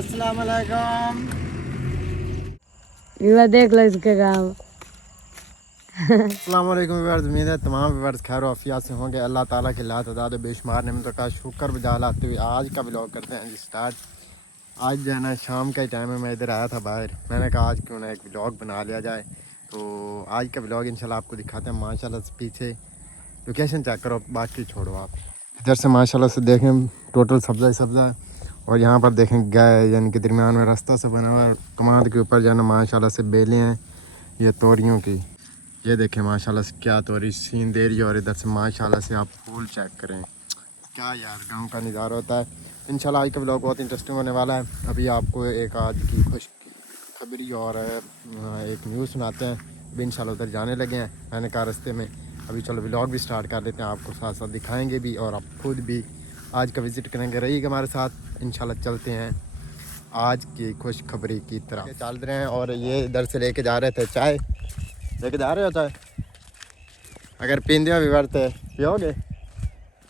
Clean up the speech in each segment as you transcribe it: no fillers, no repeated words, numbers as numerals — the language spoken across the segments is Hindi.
अस्सलाम वालेकुम। ये देख लो इसका काम। अस्सलाम वालेकुम व्यूअर्स, उम्मीद है तमाम व्यूअर्स खैर आफियत से होंगे। अल्लाह ताला के लात अदा बेशुमार नेमतों का शुक्र बजा लाते हुए आज का व्लॉग करते हैं जी स्टार्ट। आज जो है ना शाम का ही टाइम है, मैं इधर आया था बाहर, मैंने कहा आज क्यों ना एक व्लॉग बना लिया जाए। तो आज का व्लॉग इंशाल्लाह आपको दिखाते हैं। माशाल्लाह से पीछे लोकेशन चेक करो, बाकी छोड़ो आप। इधर से माशाल्लाह से देखें टोटल सब्ज़ा ही सब्ज़ा है, और यहाँ पर देखें गाय यानी कि दरमियान में रास्ता से बना हुआ है। कमाद के ऊपर जो है ना माशाल्लाह से बेलें हैं ये तोरियों की। ये देखें माशाल्लाह से क्या तोरी सीन दे रही है, और इधर से माशाल्लाह से आप फूल चेक करें, क्या यार गांव का नज़ारा होता है। इंशाल्लाह आज का व्लॉग बहुत इंटरेस्टिंग होने वाला है। अभी आपको एक आज की खुश खबरी और एक न्यूज़ सुनाते हैं। अभी इंशाल्लाह उधर जाने लगे हैं, मैंने कहा रास्ते में अभी चलो व्लॉग भी स्टार्ट कर देते हैं, आपको साथ साथ दिखाएंगे भी और आप खुद भी आज का विज़िट करेंगे। रहिएगा हमारे साथ, इंशाल्लाह चलते हैं आज की खुश खबरी की तरफ चल रहे हैं। और ये इधर से लेके जा रहे थे चाय, लेके जा रहे होता है, अगर पींदे हो विवर तो पियोगे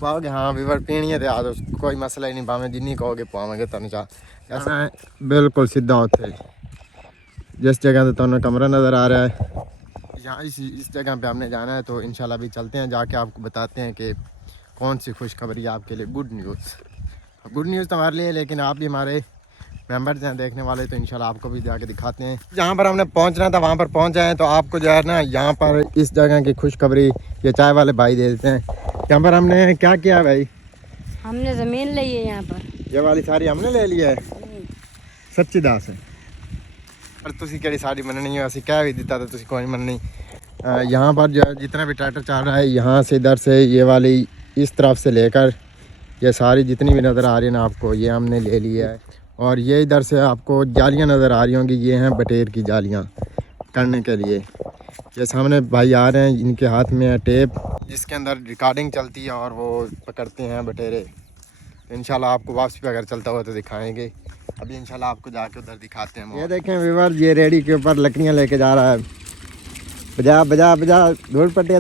पाओगे। हाँ विवर पीनी है तो याद कोई मसला ही नहीं, भावें जिन्नी कहोगे पावेंगे तुम चाह। ऐसा बिल्कुल सीधा होते जिस जगह से तुम्हें कमरा नज़र आ रहा है, यहाँ इस जगह पे हमने जाना है। तो इंशाल्लाह भी चलते हैं, जाके आपको बताते हैं कि कौन सी खुशखबरी आपके लिए। गुड न्यूज़ तो हमारे लिए, लेकिन आप भी हमारे मेंबर्स हैं देखने वाले, तो इंशाल्लाह आपको भी जाके दिखाते हैं। जहाँ पर हमने पहुँचना था वहाँ पर पहुँच जाए, तो आपको जो है ना यहाँ पर इस जगह की खुशखबरी ये चाय वाले भाई दे देते हैं। यहाँ पर हमने क्या किया भाई? हमने जमीन ली है यहाँ पर, ये वाली सारी हमने ले ली है। सच्ची दास है पर तुसी केड़ी सारी मननी है, असं कह भी दिता तो तुसी कोई मननी। यहाँ पर जो है जितना भी ट्रैक्टर चल रहा है, यहाँ से इधर से ये वाली इस तरफ से लेकर ये सारी जितनी भी नज़र आ रही है ना आपको, ये हमने ले लिया है। और ये इधर से आपको जालियाँ नज़र आ रही होंगी, ये हैं बटेर की जालियाँ करने के लिए। ये सामने भाई आ रहे हैं, इनके हाथ में है टेप जिसके अंदर रिकॉर्डिंग चलती है और वो पकड़ते हैं बटेरे। तो इंशाल्लाह आपको वापसी पे अगर चलता हुआ तो दिखाएंगे। अभी इंशाल्लाह आपको जाके उधर दिखाते हैं। ये देखें व्यूअर, ये रेडी के ऊपर लकड़ियाँ लेके जा रहा है। बजा बजा बजा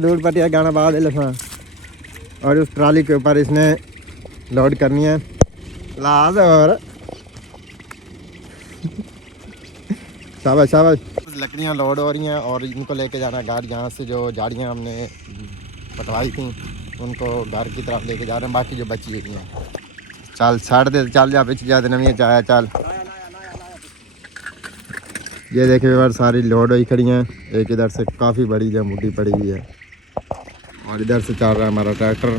धूल पटिया गाना बाज लखा। और उस ट्राली के ऊपर इसने लोड करनी है लाज। और शाबाश लकड़ियाँ लोड हो रही हैं और इनको लेके जाना घर, जहाँ से जो झाड़ियाँ हमने पटवाई थी उनको घर की तरफ लेके जा रहे हैं। बाकी जो बची हुई हैं चल छाड़ दे, चल जा पीछे जा नवी चाहे चल। ये देखे बार सारी लोड हुई खड़ी हैं। एक इधर से काफ़ी बड़ी जमूटी पड़ी हुई है, और इधर से चल रहा है हमारा ट्रैक्टर।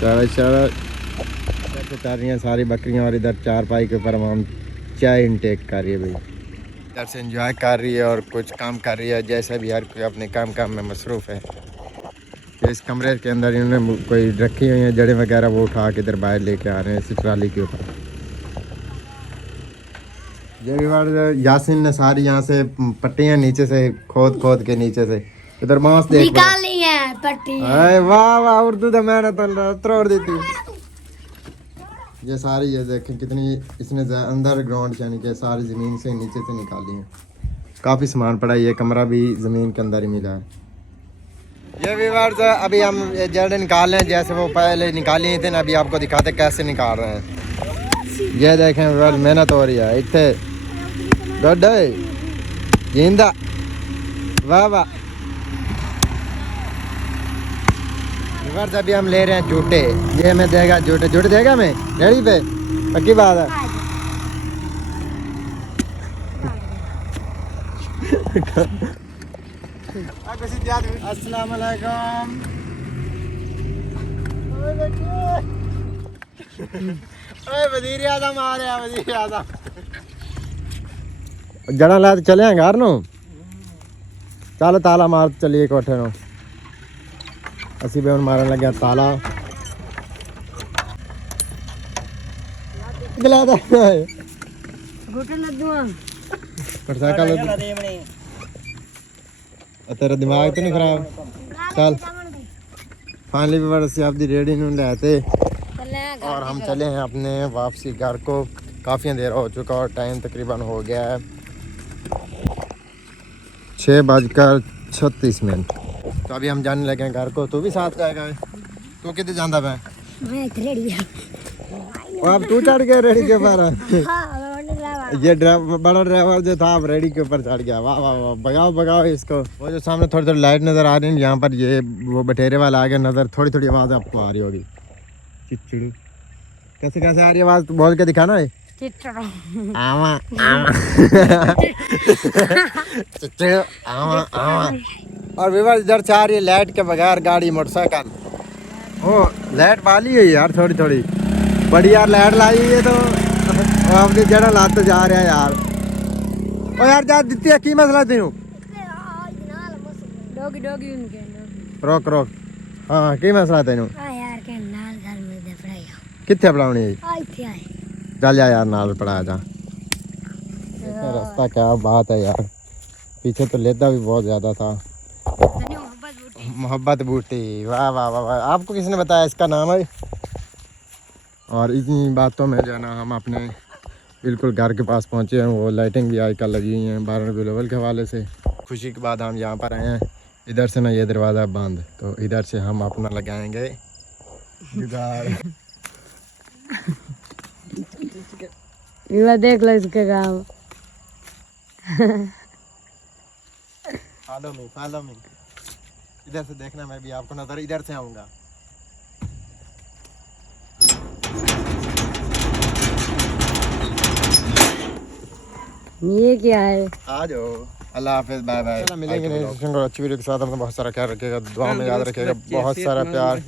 चल रही हैं सारी बकरियां, और इधर चारपाई के ऊपर हम चाय इनटेक कर रही है भाई। इधर से एंजॉय कर रही है और कुछ काम कर रही है, जैसा भी हर कोई अपने काम में मसरूफ़ है। इस कमरे के अंदर इन्होंने कोई रखी हुई हैं जड़ें वगैरह, वो उठा के इधर बाहर लेके आ रहे हैं इस ट्राली के ऊपर। ये भी बार यासिन ने सारी यहाँ से पट्टियाँ नीचे से खोद के नीचे से इधर बांस देख निकाली है पट्टी। वाह वाह, उर्दू तो मैंने तो तोड़ दी थी। ये सारी ये देखें कितनी इसने अंडरग्राउंड यानी कि सारी ज़मीन से नीचे से निकाली है। काफ़ी सामान पड़ा है, ये कमरा भी ज़मीन के अंदर ही मिला है। ये व्यूअर्स अभी हम जड़ निकाल रहे हैं, जैसे वो पहले निकाली थे ना, अभी आपको दिखाते कैसे निकाल रहे हैं। ये देखें व्यूअर्स मेहनत हो रही है इतने गुड जिंदा। वाह वाह व्यूअर्स, अभी हम ले रहे हैं झूठे। ये हमें देगा झूठे देगा हमें रेडी पे, पक्की बात है। अस्सलाम वालेकुम। वज़ीर आज़म आ रहे हैं, वज़ीर आज़म। जड़ा ला चले हैं घर नो, चल ताला मार चलिए कोठे नो। असी भी हम मारन लगे ताला। तेरा दिमाग तो नहीं खराब? चल फाइनली भी आपकी रेडी लेते और हम चले हैं अपने वापसी घर को। काफ़ी अंधेरा हो चुका और टाइम तकरीबन हो गया है 6:36। तो अभी हम जाने लगे हैं घर को। तू भी साथ जाएगा? तू कितने जाता मैं अब तू चढ़ गया रेडी के ऊपर। ये बड़ा ड्राइवर जो था अब रेडी के ऊपर चढ़ गया। वाह वाह वाह, भगाओ भगाओ इसको। वो जो सामने थोड़ी थोड़ी लाइट नजर आ रही है यहाँ पर, ये वो बटेरे वाला आ गया नजर। थोड़ी थोड़ी आवाज आपको आ रही होगी। चिचड़ू कैसे कैसे आ रही है आवाज, तो बोल के दिखाना है। आवा आवा चिचड़ू आवा आवा। और विवाह इधर से आ रही है लाइट के बगैर गाड़ी मोटरसाइकिल। ओ लाइट वाली है यार थोड़ी थोड़ी बड़ी यार, लाइट लाई है तो अपनी जड़ा लाते जा रहा है यार। ओ यार जा दित्ती है की मसला तेनू। डॉगी डॉगी उनके डॉगी। रोक रोक। हाँ की मसला तेनू। यार के नाल घर में दे पड़ाई कितने पढ़ानी है। आई थी आई चल जा यार नाल पढ़ा जा। रास्ता क्या बात है यार, पीछे तो लेता भी बहुत ज्यादा था। मोहब्बत बूटी, वाह वाह वाह वाह। आपको किसने बताया इसका नाम है। और इतनी बातों में जो है ना हम अपने बिल्कुल घर के पास पहुंचे हैं। वो लाइटिंग भी आजकल लगी हुई हैं 12 ग्लोबल के हवाले से। खुशी के बाद हम यहाँ पर आए हैं। इधर से ना ये दरवाज़ा बंद, तो इधर से हम अपना लगाएंगे जुगाड़। ये देख लो इसके गाँव। Follow me. इधर से देखना, मैं भी आपको नजर इधर से आऊँगा। ये क्या है। आ जाओ। अल्लाह हाफिज, बाय बाय। मिलेंगे नेक्स्ट अच्छी वीडियो के साथ। अपना बहुत सारा ख्याल रखिएगा, दुआ में याद रखिएगा, बहुत सारा प्यार।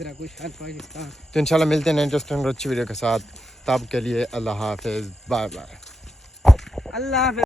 तो इंशाल्लाह मिलते हैं इंटरेस्टिंग अच्छी वीडियो के साथ। तब के लिए अल्लाह हाफिज, बाय बाय। अल्लाह।